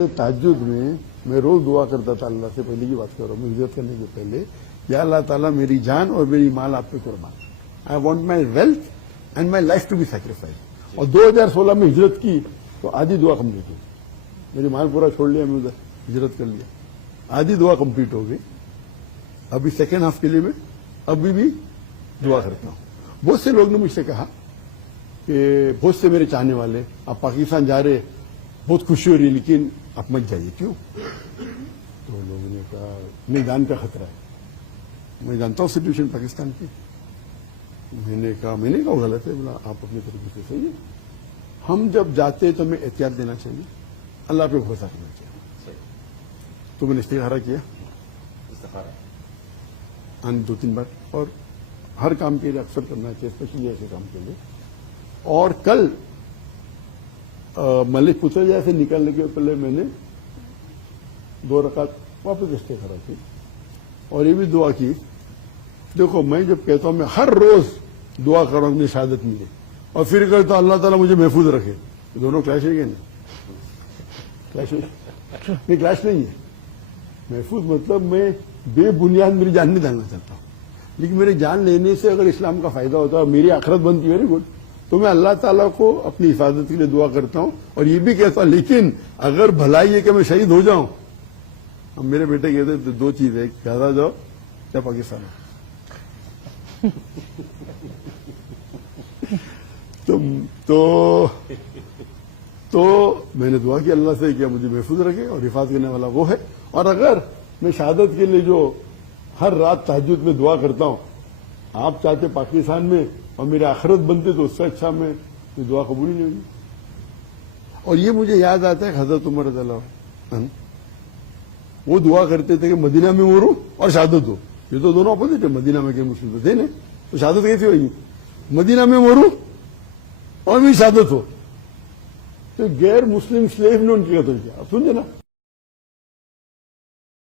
تہجد میں میں روز دعا کرتا تھا اللہ سے، پہلے کی بات کر رہا ہوں، میں ہجرت کرنے کے پہلے، یا اللہ تعالیٰ میری جان اور میری مال آپ پہ قربان، I want my wealth and my life to be sacrifice. اور 2016 میں ہجرت کی تو آدھی دعا کمپلیٹ ہوئی، میری مال پورا چھوڑ لیا، میں ادھر ہجرت کر لیا، آدھی دعا کمپلیٹ ہو گئی۔ ابھی سیکنڈ ہاف کے لیے میں ابھی بھی دعا کرتا ہوں۔ بہت سے لوگ نے مجھ سے کہا کہ بہت سے میرے چاہنے والے، آپ پاکستان جا رہے، بہت خوشی ہو رہی، لیکن آپ مت جائیے، کیوں؟ تو لوگوں نے کہا میری جان کا خطرہ ہے، میں جانتا ہوں سچویشن پاکستان کی۔ میں نے کہا غلط ہے، بولا آپ اپنے طریقے سے صحیح ہے، ہم جب جاتے تو ہمیں احتیاط دینا چاہیے، اللہ پہ بھروسہ کرنا چاہیے۔ تو میں نے استخارہ کیا دو تین بار، اور ہر کام کے لیے اکثر کرنا چاہیے، اسپیشلی ایسے کام کے لیے۔ اور کل ملک پترجا سے نکلنے کے پہلے میں نے 2 رکعت واپس استخارہ کی، اور یہ بھی دعا کی۔ دیکھو میں جب کہتا ہوں میں ہر روز دعا کر رہا ہوں اپنی شہادت ملے، اور پھر کہتا ہوں اللہ تعالیٰ مجھے محفوظ رکھے، دونوں کلیش ہے کیا؟ نہیں، کلیش نہیں ہے۔ محفوظ مطلب میں بے بنیاد میری جان نہیں ڈالنا چاہتا ہوں، لیکن میری جان لینے سے اگر اسلام کا فائدہ ہوتا ہے اور میری آخرت بنتی ہے، ویری گڈ، تو میں اللہ تعالیٰ کو اپنی حفاظت کے لیے دعا کرتا ہوں، اور یہ بھی کہتا ہوں لیکن اگر بھلائی ہے کہ میں شہید ہو جاؤں۔ اب میرے بیٹے کہتے ہیں 2 چیزیں، غزہ جاؤ یا پاکستان۔ تو میں نے دعا کی اللہ سے کہ مجھے محفوظ رکھے، اور حفاظت کرنے والا وہ ہے۔ اور اگر میں شہادت کے لیے جو ہر رات تہجد میں دعا کرتا ہوں، آپ چاہتے پاکستان میں اور میری آخرت بنتے تو اس سے اچھا میں دعا قبول ہی نہیں ہوگی۔ اور یہ مجھے یاد آتا ہے حضرت عمر رضی اللہ عنہ، وہ دعا کرتے تھے کہ مدینہ میں مروں اور شہادت ہو۔ یہ تو دونوں اپوزٹ ہے، مدینہ میں کہ مسلم تھے نا، تو شہادت کیسی ہوگی؟ مدینہ میں مروں اور بھی شہادت ہو۔ تو غیر مسلم سلیو نے ان کی قتل کیا، اب سمجھے نا۔